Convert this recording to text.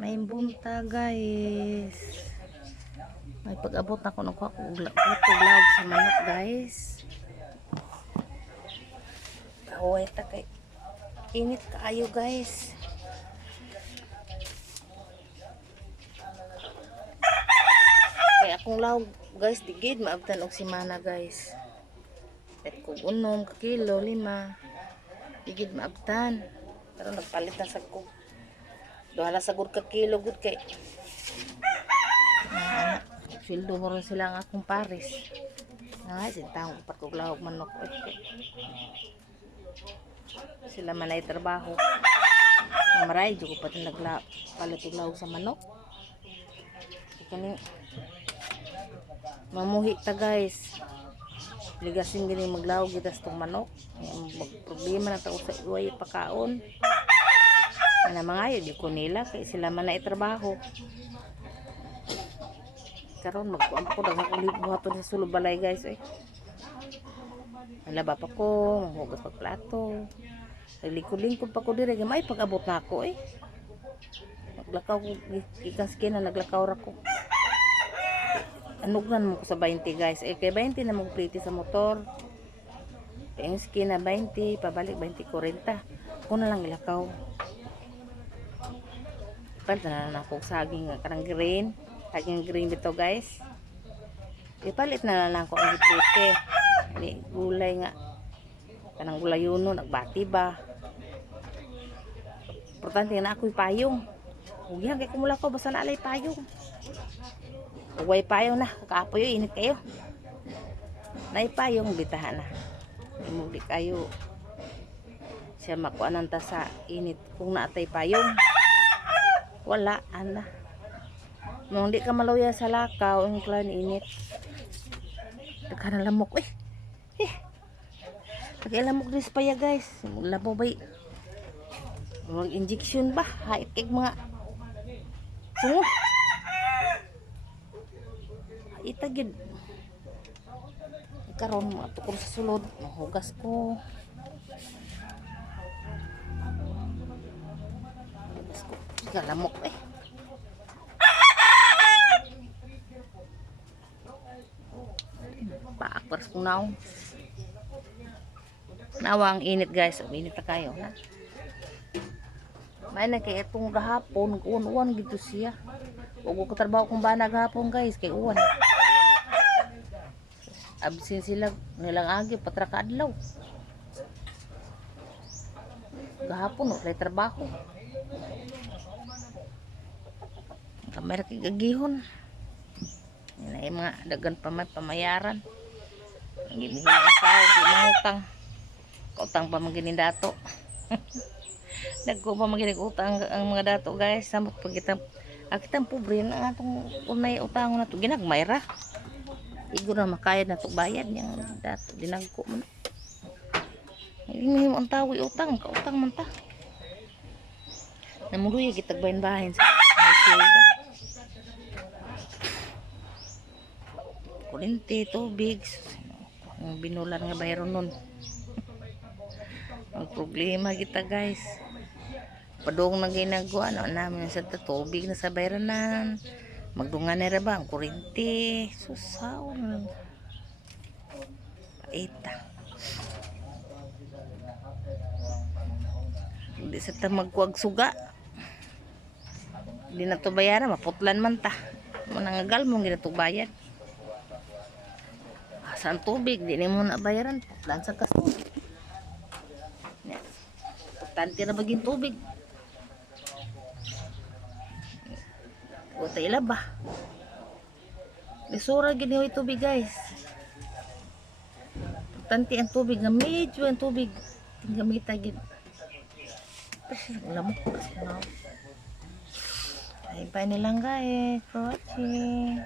May bunta guys. May pag-abot ako ng lawg sa manok guys. Kaway ta kay init kaayo guys. Kaya akong lawg guys digid maabtan og semana guys. At kung unom ka kilo 5 digid maabtan. Pero nagpalit na sa kog. Duhala sa gud ka kilo gud kay. Sildo mo rin sila ang akong pares. Sintang upat kog lawg manok. Sila man ay trabaho. Maray jud ko pati nagpalit og lawg sa manok. Kaning mamuhi ta guys. Ligasin gini maglawg gitas tong manok. Problema na ta sa iway pakaon. Ana mga ayo di ko nila kay sila man ay trabaho. Karon magkuan ko daghang ulit buhaton sa sulod balay guys Alaba pa ko, maghugas pag plato. Naglikod-lingkod pa ko dire kay may pag-abot na ako Naglakaw ko gikas kina naglakaw ra ko. Anugnan mo ko sa 20 guys. Kay 20 na magpliti sa motor. Kay skin na 20, pabalik 20-40. Ko na lang ilakaw. Palit na ako saging kanang green. Saging green dito guys. Ipalit na lang ako ang pliti. Ni gulay nga. Kanang gulay yun nagbati ba. Importante na ako'y payong. Huwag kay kumula ko basta naalay payong. Huwag payong na. Kakapoy init kayo. Naipayong bitahan na. Imuli kayo. Siya makuanan ta sa init. Kung naatay payong. Wala. Ana. Nung di ka maluya sa lakaw. Ang klan init. Tagka na lamok. Tagka lamok dis pa ya guys. Labo ba mag injection ba? Hait kag mga sungo. Itagid. Karon mga tukor sa sulod. Mahugas ko. Mahugas ko. Sige lamok paakpars kong naong. Nawa ang init guys. Init na kayo na. May na kay itong gahapon, uwan-uwan gitu siya. Huwag ko trabaho kung bana gahapon guys, kay uwan. Absin sila nilang agi, patra kaadlaw. Gahapon, wala trabaho. Kamera kay gagihon. Yan ay mga dagan pamayaran. Ang ginigil ang tao, di mangutang. Kautang pa maginin dato. Nagko pa maginig utang ang mga dato guys. Samot pag kitang pobre na atong unay utang na to ginagmayra. Igo na makayad na to bayad yang dato dinagko man. Hindi mo ang tawi utang, kautang man ta. Namuluya kitag bahin-bahin sa kuryente, tubig, ang binulan nga bayron nun. Ang problema kita guys. Padung na ginagawa namin sa tubig na sa bayranan. Magdungan na rin ba ang kuryente. Susaw na. Paita. Hindi sa ta magkuwag suga. Hindi na to bayaran. Maputlan man ta. Manangagal mong ginatubayan. Saan tubig? Hindi mo na bayaran. Putlan sa kas tubig. Importante na maging tubig. O tayo ilaba. Lisura ginihoy tubig guys. Importante ang tubig na medyo ang tubig. Tingnan mo itagin. Lamok kasi na. Ay pa nilang guys. For watching.